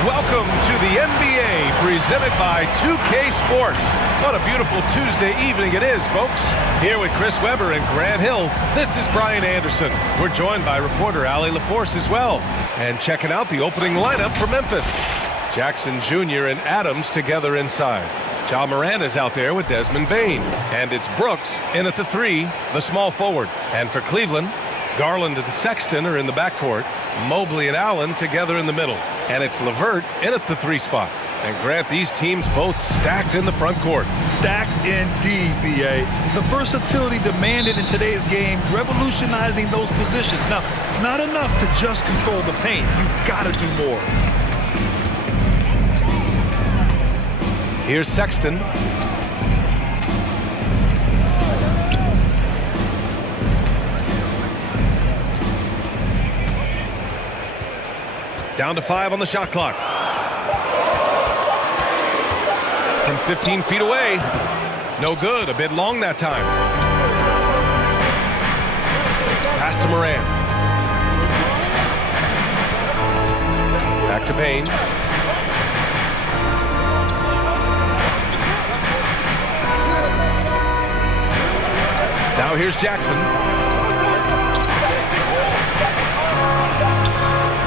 Welcome to the NBA, presented by 2K Sports. What a beautiful Tuesday evening it is, folks. Here with Chris Webber and Grant Hill, this is Brian Anderson. We're joined by reporter Allie LaForce as well. And checking out the opening lineup for Memphis. Jackson Jr. and Adams together inside. Ja Morant is out there with Desmond Bane. And it's Brooks in at the 3, the small forward. And for Cleveland, Garland and Sexton are in the backcourt. Mobley and Allen together in the middle. And it's LeVert in at the 3 spot. And Grant, these teams both stacked in the front court. Stacked indeed, B.A. The versatility demanded in today's game, revolutionizing those positions. Now, it's not enough to just control the paint. You've got to do more. Here's Sexton. Down to 5 on the shot clock. From 15 feet away. No good. A bit long that time. Pass to Morant. Back to Bane. Now here's Jackson.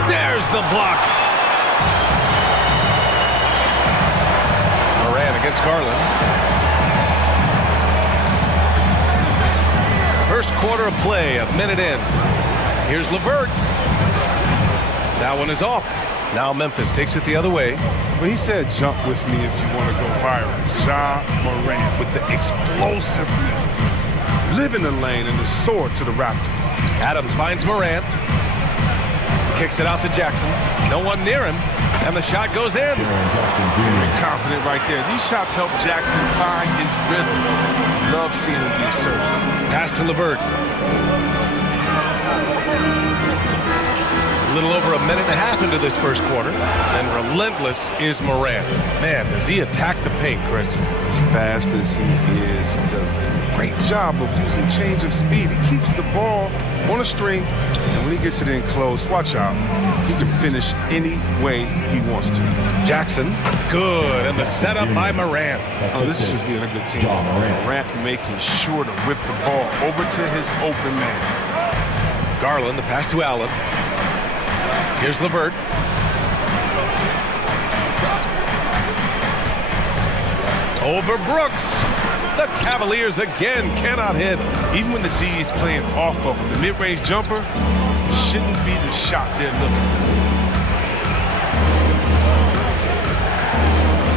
There's the block. Morant against Garland. First quarter of play, a minute in. Here's LeVert. That one is off. Now Memphis takes it the other way. Well, he said jump with me if you want to go viral. Ja Morant with the explosiveness to live in the lane and the sword to the Raptor. Adams finds Morant. Kicks it out to Jackson. No one near him. And the shot goes in. Very confident right there. These shots help Jackson find his rhythm. Love seeing him be assertive. Pass to LeVert. A little over a minute and a half into this first quarter. And relentless is Morant. Man, does he attack the paint, Chris. As fast as he is, he does a great job of using change of speed. He keeps the ball on a string, and when he gets it in close, watch out. He can finish any way he wants to. Jackson, good, and the setup by Morant. Oh, this is just being a good team. Morant making sure to whip the ball over to his open man. Garland, the pass to Allen. Here's LeVert. Over Brooks. The Cavaliers again cannot hit. Even when the D is playing off of him, the mid-range jumper shouldn't be the shot they're looking for.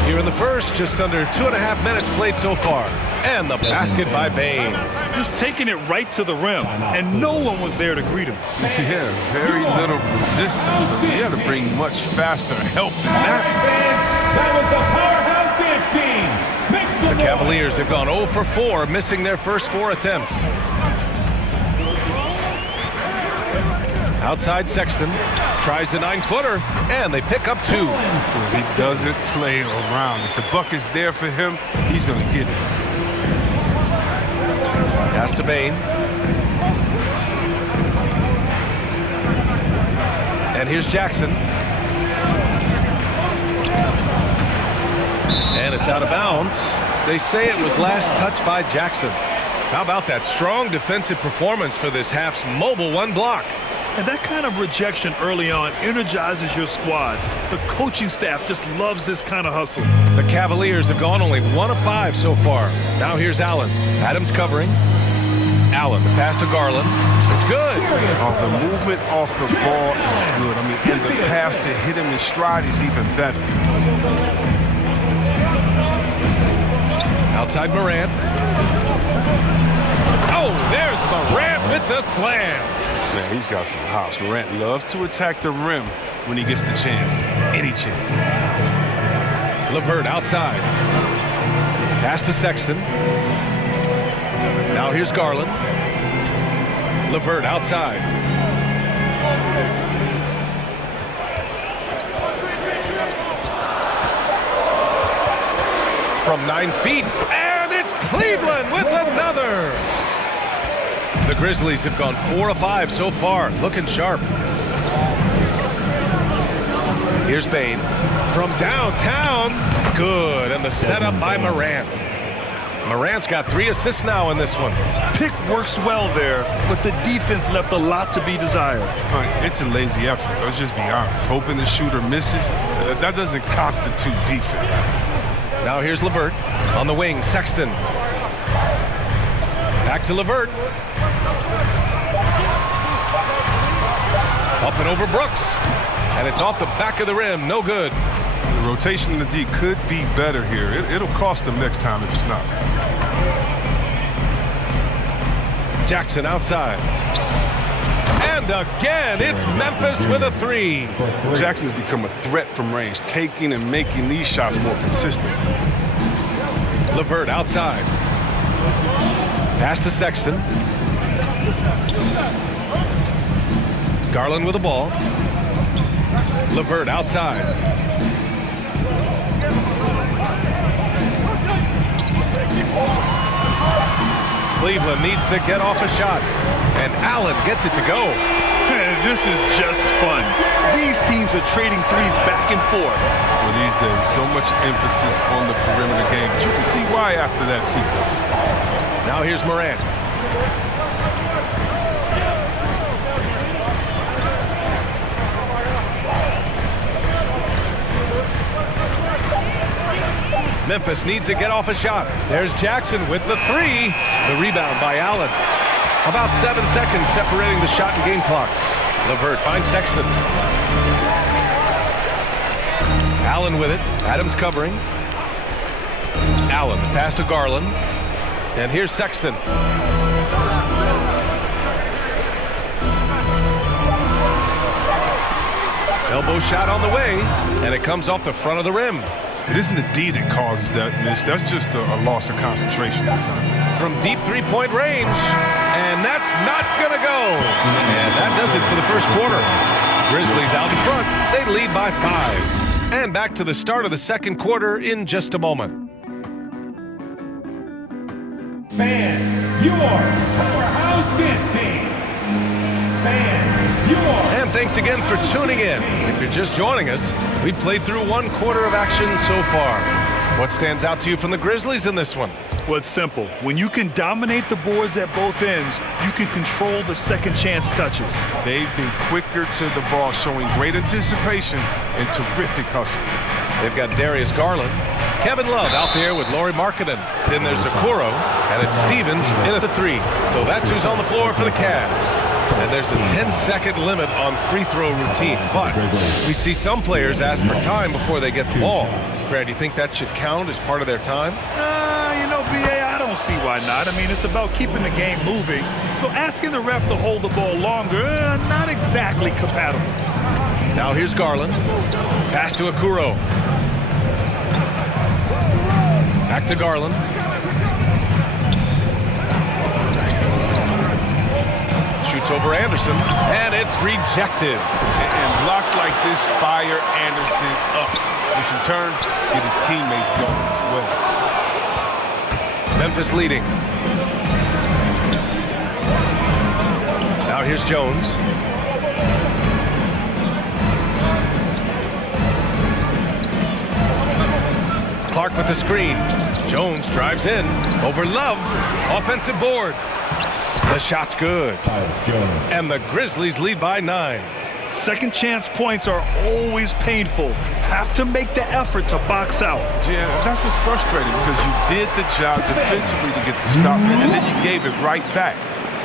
Here in the first, just under 2.5 minutes played so far. And the basket by Bane. Just taking it right to the rim, and no one was there to greet him. Yeah, very little resistance. So he had to bring much faster help than that. That was the powerhouse dance team. The Cavaliers have gone 0 for 4, missing their first 4 attempts. Outside Sexton tries the 9-footer, and they pick up 2. He doesn't play around. If the buck is there for him, he's going to get it. Pass to Bane. And here's Jackson. And it's out of bounds. They say it was last touched by Jackson. How about that strong defensive performance for this half's mobile 1 block? And that kind of rejection early on energizes your squad. The coaching staff just loves this kind of hustle. The Cavaliers have gone only 1 of 5 so far. Now here's Allen. Adams covering. Allen, the pass to Garland. It's good. The movement off the ball is good. I mean, and the pass to hit him in stride is even better. Outside Morant. Oh, there's Morant with the slam. Man, he's got some hops. Morant loves to attack the rim when he gets the chance. Any chance. LeVert outside. Pass to Sexton. Now here's Garland. LeVert outside. From 9 feet, and it's Cleveland with another. The Grizzlies have gone 4 of 5 so far, looking sharp. Here's Bain from downtown. Good, and the setup by Morant. Morant's got 3 assists now in this one. Pick works well there, but the defense left a lot to be desired. It's a lazy effort. Let's just be honest. Hoping the shooter misses, that doesn't constitute defense. Now here's LeVert on the wing. Sexton. Back to LeVert. Up and over Brooks. And it's off the back of the rim. No good. The rotation in the D could be better here. It'll cost them next time if it's not. Jackson outside. And again, it's Memphis with a 3. Jackson has become a threat from range, taking and making these shots more consistent. LeVert outside. Pass to Sexton. Garland with the ball. LeVert outside. Cleveland needs to get off a shot, and Allen gets it to go. This is just fun. These teams are trading threes back and forth. Well, these days, so much emphasis on the perimeter game, but you can see why after that sequence. Now here's Morant. Memphis needs to get off a shot. There's Jackson with the 3. The rebound by Allen. About 7 seconds separating the shot and game clocks. LeVert finds Sexton. Allen with it. Adams covering. Allen, the pass to Garland. And here's Sexton. Elbow shot on the way, and it comes off the front of the rim. It isn't the D that causes that miss. That's just a loss of concentration at time. From deep three-point range, and that's not gonna go. And that does it for the first quarter. Grizzlies out in front. They lead by 5. And back to the start of the second quarter in just a moment. Fans, your powerhouse dance team. Fans, your... And thanks again for tuning in. If you're just joining us, we've played through 1 quarter of action so far. What stands out to you from the Grizzlies in this one? Well, it's simple. When you can dominate the boards at both ends, you can control the second chance touches. They've been quicker to the ball, showing great anticipation and terrific hustle. They've got Darius Garland. Kevin Love out there with Lauri Markkanen. Then there's Okoro, and it's Stevens in at the 3. So that's who's on the floor for the Cavs. And there's a 10-second limit on free throw routines. But we see some players ask for time before they get the ball. Grant, do you think that should count as part of their time? B.A., I don't see why not. I mean, it's about keeping the game moving. So asking the ref to hold the ball longer, not exactly compatible. Now here's Garland. Pass to Okoro. Back to Garland. Shoots over Anderson, and it's rejected. And blocks like this fire Anderson up, which in turn get his teammates going as well. Memphis leading. Now here's Jones. Clark with the screen. Jones drives in. Over Love. Offensive board. The shot's good. And the Grizzlies lead by 9. Second chance points are always painful. Have to make the effort to box out. Yeah, that's what's frustrating because you did the job defensively to get the stop, and then you gave it right back.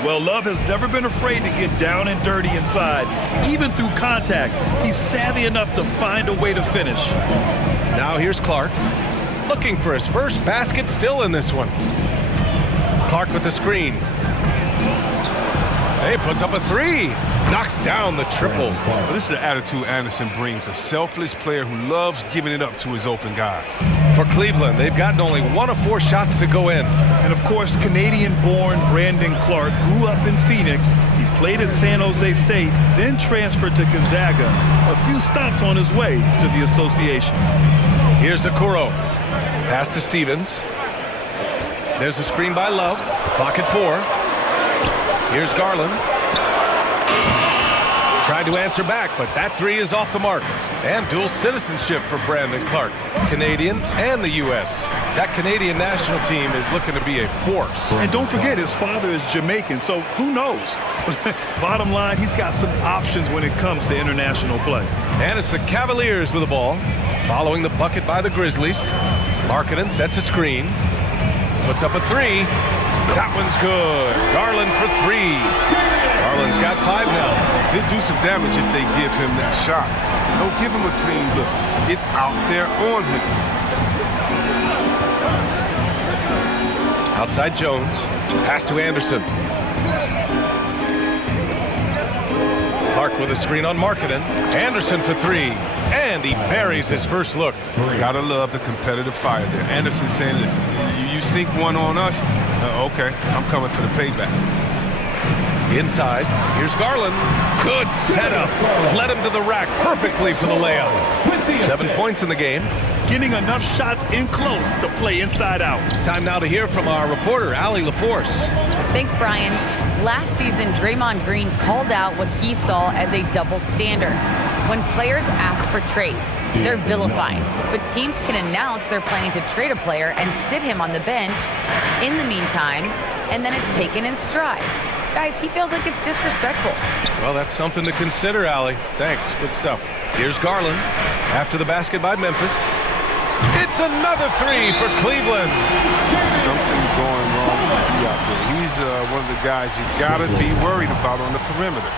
Well, Love has never been afraid to get down and dirty inside, even through contact. He's savvy enough to find a way to finish. Now here's Clark. Looking for his first basket still in this one. Clark with the screen. He puts up a 3. Knocks down the triple. Well, this is the attitude Anderson brings, a selfless player who loves giving it up to his open guys. For Cleveland, they've gotten only 1 of 4 shots to go in. And of course, Canadian-born Brandon Clark grew up in Phoenix. He played at San Jose State, then transferred to Gonzaga. A few stops on his way to the association. Here's Okoro. Pass to Stevens. There's a screen by Love. Clock at 4. Here's Garland. tried to answer back, but that three is off the mark. And dual citizenship for Brandon Clark, Canadian and the U.S. That Canadian national team is looking to be a force. And don't forget, his father is Jamaican, so who knows? Bottom line, he's got some options when it comes to international play. And it's the Cavaliers with the ball, following the bucket by the Grizzlies. Markkanen sets a screen, puts up a three. That one's good. Garland for three. Garland's got 5 now. He'll do some damage if they give him that shot. Don't give him a clean look. Get out there on him. Outside Jones. Pass to Anderson. Clark with a screen on Markkanen. Anderson for three. And he buries his first look. Gotta love the competitive fire there. Anderson saying, listen, you sink one on us? Okay, I'm coming for the payback. Inside, here's Garland. Good setup. Led him to the rack perfectly for the layup. 7 points in the game. Getting enough shots in close to play inside out. Time now to hear from our reporter, Allie LaForce. Thanks, Brian. Last season, Draymond Green called out what he saw as a double standard. When players ask for trades, they're vilified. But teams can announce they're planning to trade a player and sit him on the bench in the meantime, and then it's taken in stride. Guys, he feels like it's disrespectful. Well, that's something to consider, Allie. Thanks. Good stuff. Here's Garland. After the basket by Memphis. It's another three for Cleveland. Something going wrong with D out there. He's one of the guys you gotta be worried about on the perimeter.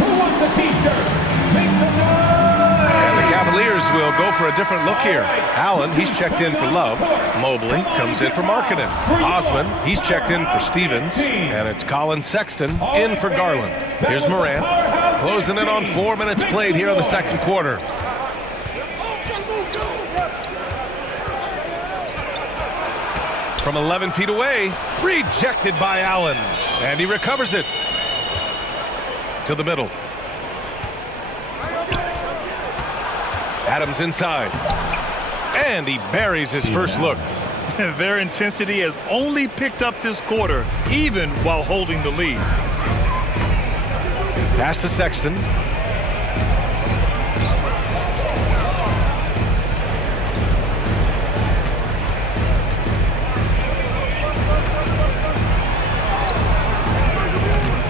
Who wants a t-shirt? Make some noise! And the Cavaliers will go for a different look here. Allen, he's checked in for Love. Mobley comes in for Markkanen. Osman, he's checked in for Stevens. And it's Colin Sexton in for Garland. Here's Morant, closing in on 4 minutes played here in the second quarter. From 11 feet away, rejected by Allen. And he recovers it to the middle. Adams inside. And he buries his first look. Their intensity has only picked up this quarter, even while holding the lead. Pass to Sexton.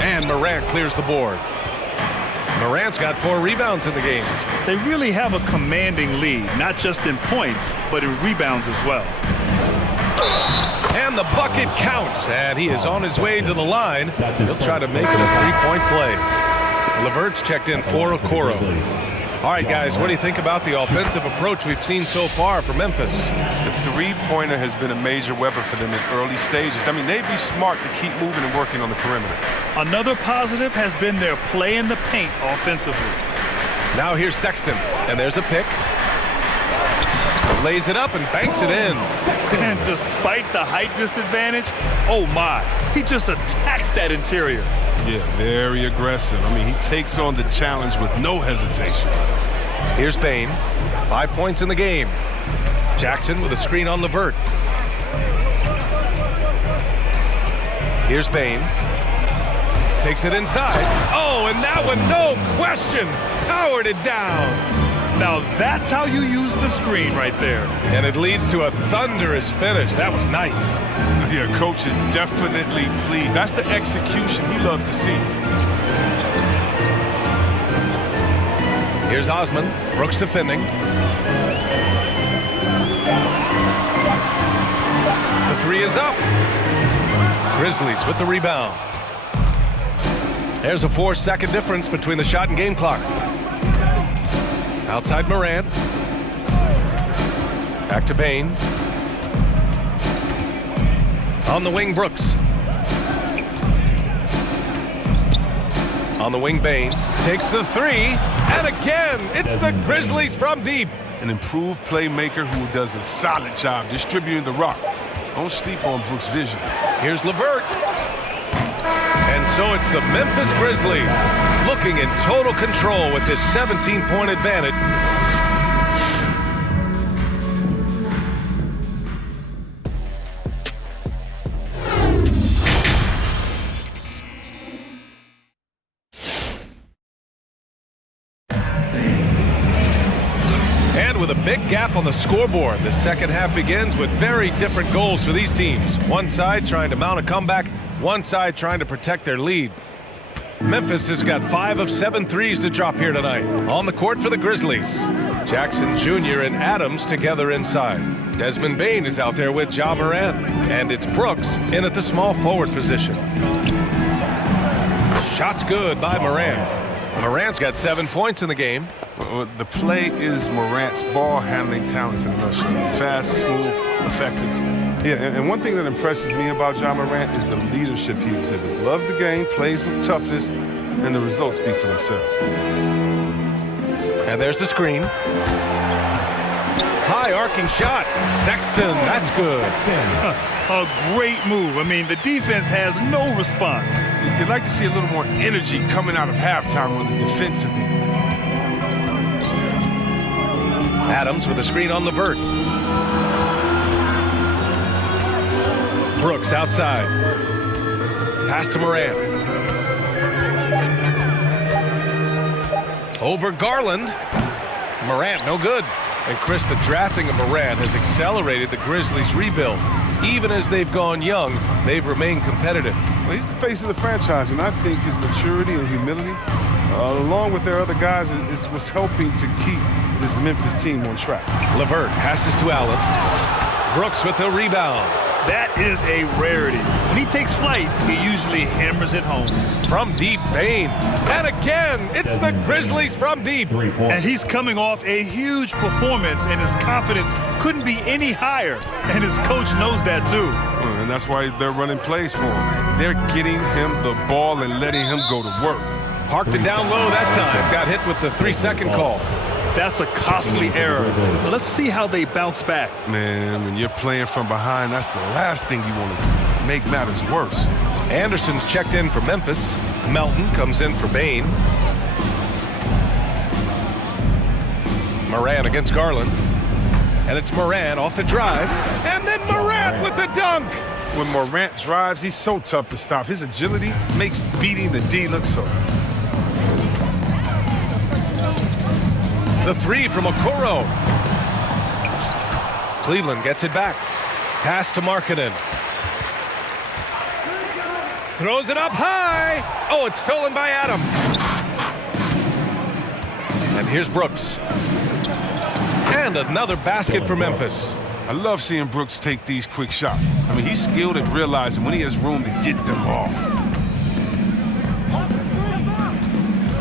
And Morant clears the board. Morant's got 4 rebounds in the game. They really have a commanding lead, not just in points, but in rebounds as well. And the bucket counts, and he is on his way to the line. He'll try to make it a 3-point play. LeVert's checked in for Okoro. All right, guys, what do you think about the offensive approach we've seen so far for Memphis? The three-pointer has been a major weapon for them in early stages. I mean, they'd be smart to keep moving and working on the perimeter. Another positive has been their play in the paint offensively. Now here's Sexton, and there's a pick. Lays it up and banks it in. And despite the height disadvantage, oh my, he just attacks that interior. Yeah, very aggressive. I mean, he takes on the challenge with no hesitation. Here's Bane. 5 points in the game. Jackson with a screen on LeVert. Here's Bane. Takes it inside. Oh, and that one, no question, powered it down. Now that's how you use the screen right there. And it leads to a thunderous finish. That was nice. Yeah, coach is definitely pleased. That's the execution he loves to see. Here's Osman. Brooks defending. The three is up. Grizzlies with the rebound. There's a 4-second difference between the shot and game clock. Outside Morant. Back to Bane. On the wing, Brooks. On the wing, Bane. Takes the three. And again, it's the Grizzlies from deep. An improved playmaker who does a solid job distributing the rock. Don't sleep on Brooks' vision. Here's LeVert. And so it's the Memphis Grizzlies looking in total control with this 17-point advantage. gap on the scoreboard. The second half begins with very different goals for these teams. One side trying to mount a comeback, one side trying to protect their lead. Memphis has got 5 of 7 threes to drop here tonight. On the court for the Grizzlies, Jackson Jr. and Adams together inside. Desmond Bane is out there with Ja Morant. And it's Brooks in at the small forward position. Shot's good by Morant. Morant's got 7 points in the game. The play is Morant's ball handling talents in a nutshell. Fast, smooth, effective. Yeah, and one thing that impresses me about Ja Morant is the leadership he exhibits. Loves the game, plays with toughness, and the results speak for themselves. And there's the screen. High arcing shot. Sexton, that's good. A great move. I mean, the defense has no response. You'd like to see a little more energy coming out of halftime on the defensive end. Adams with a screen on Levert. Brooks outside. Pass to Morant. Over Garland. Morant, no good. And Chris, the drafting of Morant has accelerated the Grizzlies' rebuild. Even as they've gone young, they've remained competitive. Well, he's the face of the franchise, and I think his maturity and humility, along with their other guys, is what's helping to keep this Memphis team on track. Levert passes to Allen. Brooks with the rebound. That is a rarity. When he takes flight, he usually hammers it home. From deep, Bane. And again, it's the Grizzlies from deep. And he's coming off a huge performance, and his confidence couldn't be any higher. And his coach knows that, too. And that's why they're running plays for him. They're getting him the ball and letting him go to work. Parked it down low that time. Got hit with the 3-second call. That's a costly error. Let's see how they bounce back. Man, when you're playing from behind, that's the last thing you want to make matters worse. Anderson's checked in for Memphis. Melton comes in for Bane. Morant against Garland. And it's Morant off the drive. And then Morant with the dunk. When Morant drives, he's so tough to stop. His agility makes beating the D look so easy. The 3 from Okoro. Cleveland gets it back. Pass to Markkanen. Throws it up high. Oh, it's stolen by Adams. And here's Brooks. And another basket for Memphis. I love seeing Brooks take these quick shots. I mean, he's skilled at realizing when he has room to get them off.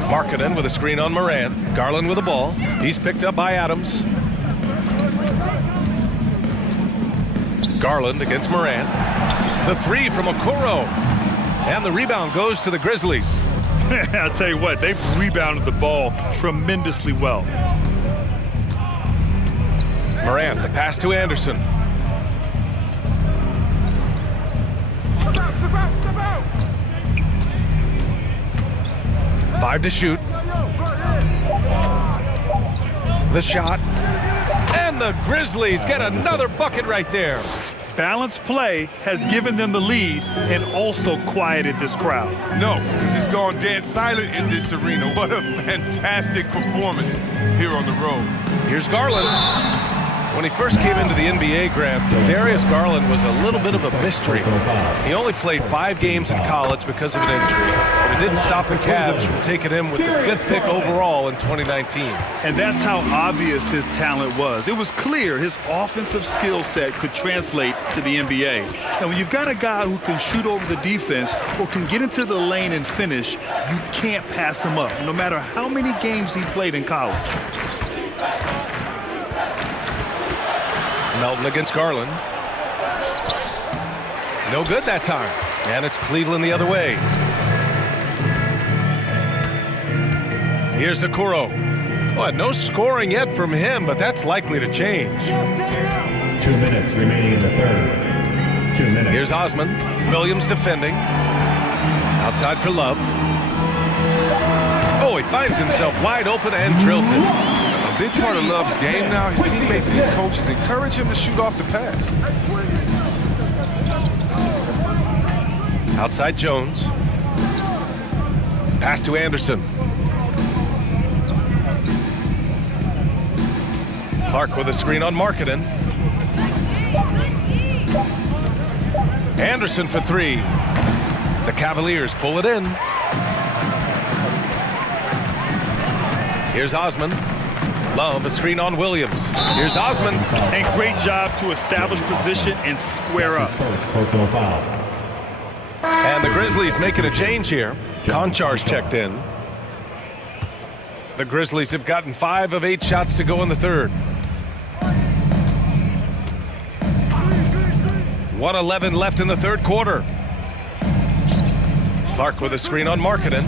Markkanen with a screen on Morant. Garland with the ball. He's picked up by Adams. Garland against Morant. The 3 from Okoro. And the rebound goes to the Grizzlies. I'll tell you what, they've rebounded the ball tremendously well. Morant, the pass to Anderson. Five to shoot. The shot. And the Grizzlies get another bucket right there. Balanced play has given them the lead and also quieted this crowd. No, because it's gone dead silent in this arena. What a fantastic performance here on the road. Here's Garland. When he first came into the NBA, Grant, Darius Garland was a little bit of a mystery. He only played 5 games in college because of an injury, but it didn't stop the Cavs from taking him with the 5th pick overall in 2019. And that's how obvious his talent was. It was clear his offensive skill set could translate to the NBA. And when you've got a guy who can shoot over the defense or can get into the lane and finish, you can't pass him up, no matter how many games he played in college. Melton against Garland. No good that time. And it's Cleveland the other way. Here's Okoro. Well, no scoring yet from him, but that's likely to change. 2 minutes remaining in the third. 2 minutes. Here's Osman. Williams defending. Outside for Love. Oh, he finds himself wide open and drills it. A big part of Love's game now, his teammates and his coaches encourage him to shoot off the pass. Outside Jones. Pass to Anderson. Clark with a screen on Markkanen. Anderson for three. The Cavaliers pull it in. Here's Osman. Love a screen on Williams. Here's Osman. And great job to establish position and square up. Personal foul. And the Grizzlies making a change here. Konchar's checked in. The Grizzlies have gotten 5 of 8 shots to go in the third. 1:11 left in the third quarter. Clark with a screen on Markkanen.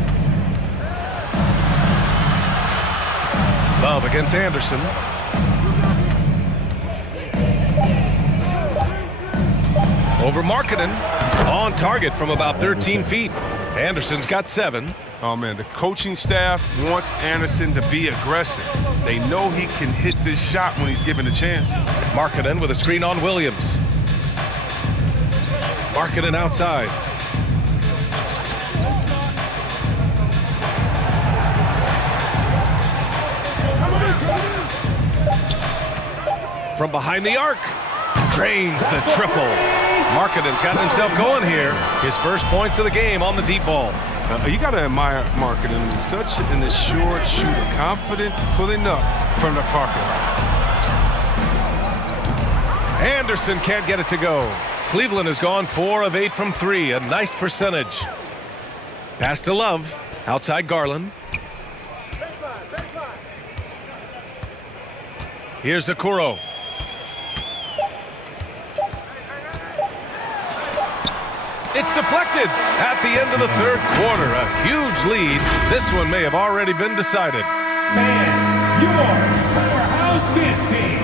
Love against Anderson. Over Markkanen. On target from about 13 feet. Anderson's got 7. Oh, man, the coaching staff wants Anderson to be aggressive. They know he can hit this shot when he's given a chance. Markkanen with a screen on Williams. Markkanen outside. From behind the arc. Drains the triple. Markkanen's gotten himself going here. His first points of the game on the deep ball. You got to admire Markkanen. He's such an assured shooter, confident, pulling up from the parking lot. Anderson can't get it to go. Cleveland has gone 4 of 8 from 3, a nice percentage. Pass to Love, outside Garland. Here's Okoro. It's deflected at the end of the third quarter. A huge lead. This one may have already been decided. Fans, your powerhouse dance team.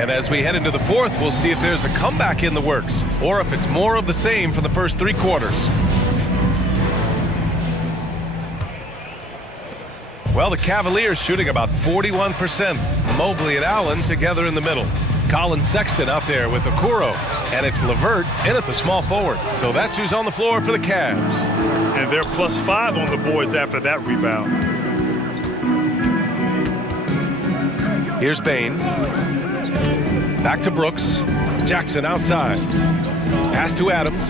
And as we head into the fourth, we'll see if there's a comeback in the works or if it's more of the same for the first 3 quarters. Well, the Cavaliers shooting about 41%. Mobley and Allen together in the middle. Colin Sexton out there with Okoro. And it's LeVert in at the small forward. So that's who's on the floor for the Cavs. And they're +5 on the boards after that rebound. Here's Bane. Back to Brooks. Jackson outside. Pass to Adams.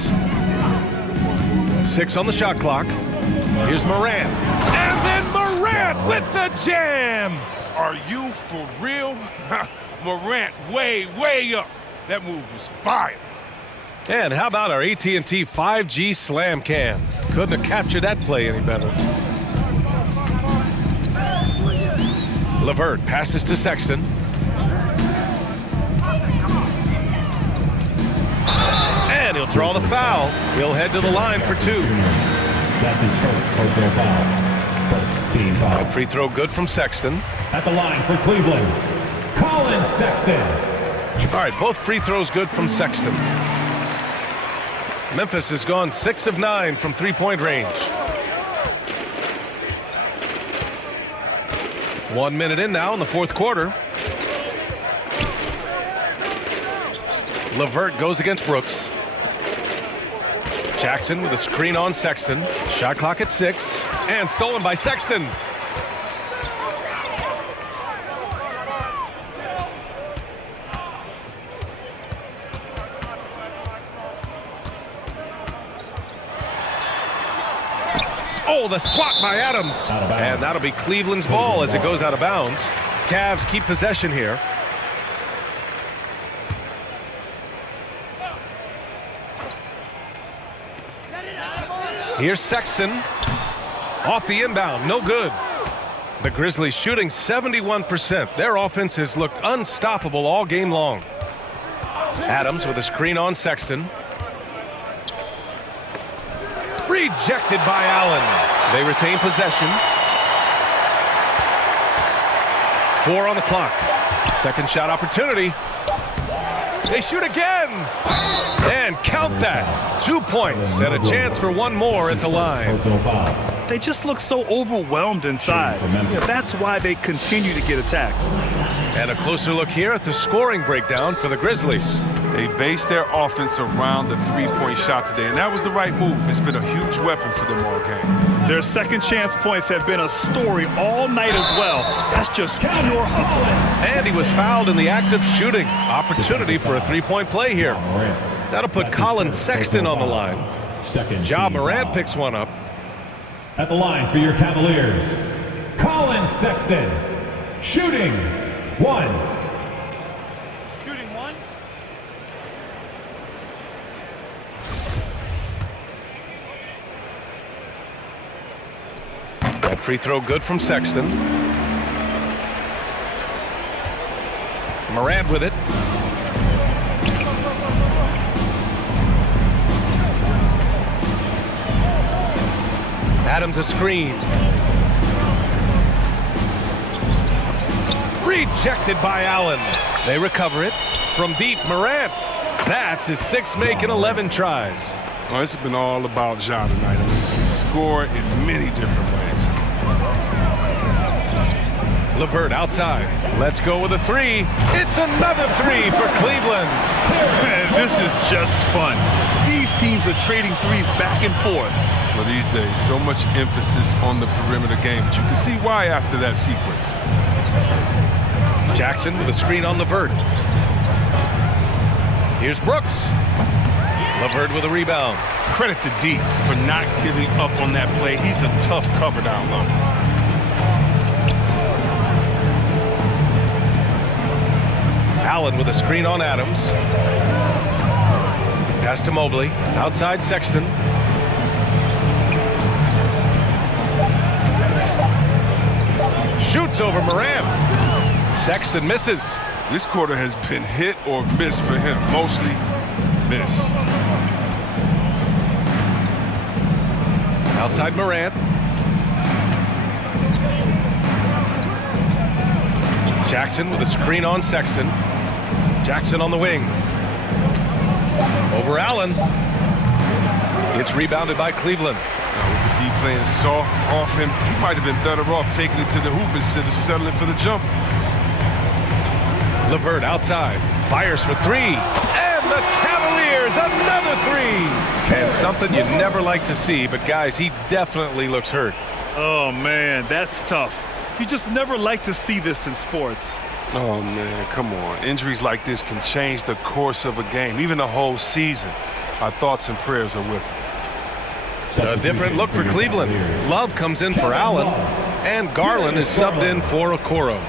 6 on the shot clock. Here's Morant. And then Morant with the jam. Are you for real? Morant way up. That move was fire. And how about our AT&T 5G Slam Cam? Couldn't have captured that play any better. LeVert passes to Sexton. And he'll draw the foul. He'll head to the line for 2. That's his first personal foul. First team foul. And free throw good from Sexton. At the line for Cleveland, Colin Sexton. All right, both free throws good from Sexton. Memphis has gone 6 of 9 from 3-point range. 1 minute in now in the fourth quarter. LeVert goes against Brooks. Jackson with a screen on Sexton. Shot clock at 6. And stolen by Sexton. Oh, the swat by Adams. And that'll be Cleveland's ball as it goes out of bounds. Cavs keep possession here. Here's Sexton. Off the inbound, no good. The Grizzlies shooting 71%. Their offense has looked unstoppable all game long. Adams with a screen on Sexton. Rejected by Allen. They retain possession. 4 on the clock. Second shot opportunity. They shoot again. And count that. 2 points and a chance for one more at the line. They just look so overwhelmed inside. That's why they continue to get attacked. And a closer look here at the scoring breakdown for the Grizzlies. They based their offense around the 3-point shot today, and that was the right move. It's been a huge weapon for them all game. Their second chance points have been a story all night as well. That's just pure hustle. And he was fouled in the act of shooting. Opportunity for a three-point play here. That'll put Colin Sexton on the line. Ja Morant picks one up. At the line for your Cavaliers, Colin Sexton, shooting one. Shooting one? That free throw good from Sexton. Morant with it. Adams a screen. Rejected by Allen. They recover it. From deep, Morant. That's his sixth make in 11 tries. Well, it's been all about Ja tonight. I mean, he can score in many different ways. LeVert outside. Let's go with a three. It's another three for Cleveland. Man, this is just fun. These teams are trading threes back and forth. Well, these days, so much emphasis on the perimeter game, but you can see why after that sequence. Jackson with a screen on LeVert. Here's Brooks. LeVert with a rebound. Credit to D for not giving up on that play. He's a tough cover down low. Allen with a screen on Adams. Pass to Mobley. Outside Sexton. Shoots over Morant. Sexton misses. This quarter has been hit or miss for him. Mostly miss. Outside Morant. Jackson with a screen on Sexton. Jackson on the wing. Over Allen. It's rebounded by Cleveland. With the D playing soft off him, he might have been better off taking it to the hoop instead of settling for the jump. LeVert outside. Fires for three. And the Cavaliers, another three. And something you never like to see, but guys, he definitely looks hurt. Oh, man, that's tough. You just never like to see this in sports. Oh, man, come on. Injuries like this can change the course of a game, even the whole season. Our thoughts and prayers are with him. A different look for Cleveland. Love comes in for Allen, and Garland is subbed in for Okoro.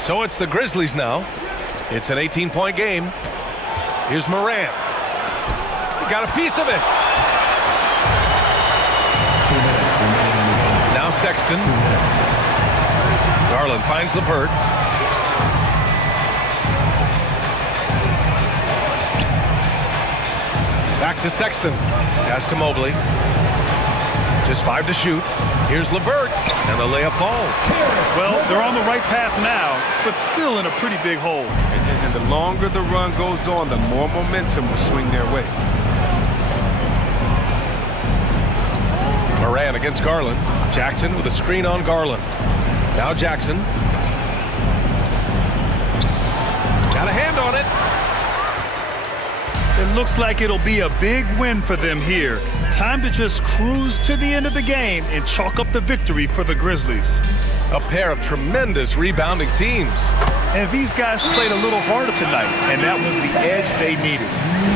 So it's the Grizzlies now. It's an 18-point game. Here's Morant. He got a piece of it. Now Sexton. Garland finds LeVert. Back to Sexton. Pass to Mobley. Just 5 to shoot. Here's LeVert, and the layup falls. Well, they're on the right path now, but still in a pretty big hole. And the longer the run goes on, the more momentum will swing their way. Morant against Garland. Jackson with a screen on Garland. Now Jackson. Got a hand on it. It looks like it'll be a big win for them here. Time to just cruise to the end of the game and chalk up the victory for the Grizzlies. A pair of tremendous rebounding teams. And these guys played a little harder tonight, and that was the edge they needed.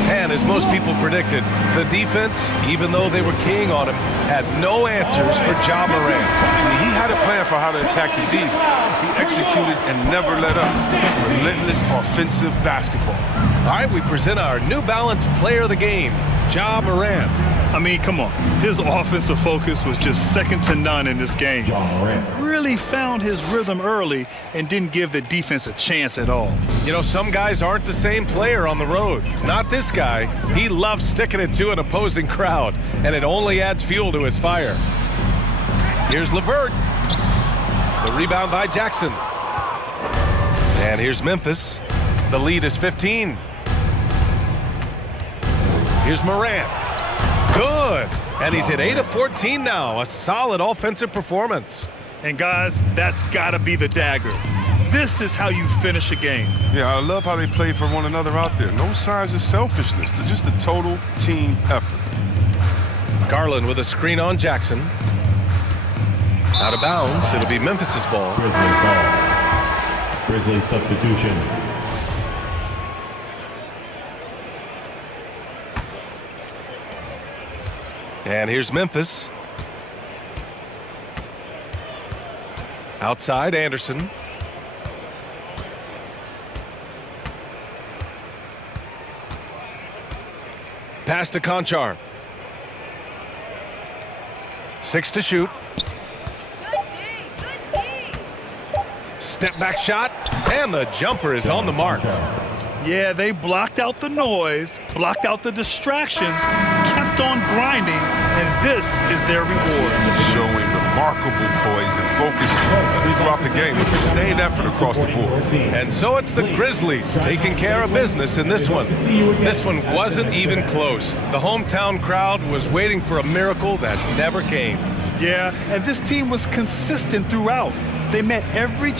And as most people predicted, the defense, even though they were keying on him, had no answers for Ja Morant. He had a plan for how to attack the D. He executed and never let up. Relentless offensive basketball. All right, we present our New Balance player of the game, Ja Morant. I mean, come on. His offensive focus was just second to none in this game. Really found his rhythm early and didn't give the defense a chance at all. You know, some guys aren't the same player on the road. Not this guy. He loves sticking it to an opposing crowd, and it only adds fuel to his fire. Here's LeVert. The rebound by Jackson. And here's Memphis. The lead is 15. Here's Morant. Good. And he's hit 8 of 14 now. A solid offensive performance. And guys, that's got to be the dagger. This is how you finish a game. Yeah, I love how they play for one another out there. No signs of selfishness. They're just a total team effort. Garland with a screen on Jackson. Out of bounds. It'll be Memphis's ball. Grizzlies ball. Grizzlies substitution. And here's Memphis. Outside, Anderson. Pass to Conchar. 6 to shoot. Step back shot, and the jumper is on the mark. Yeah, they blocked out the noise, blocked out the distractions, kept on grinding, and this is their reward. Showing remarkable poise and focus throughout the game. A sustained effort across the board. And so it's the Grizzlies taking care of business in this one. This one wasn't even close. The hometown crowd was waiting for a miracle that never came. Yeah, and this team was consistent throughout. They met every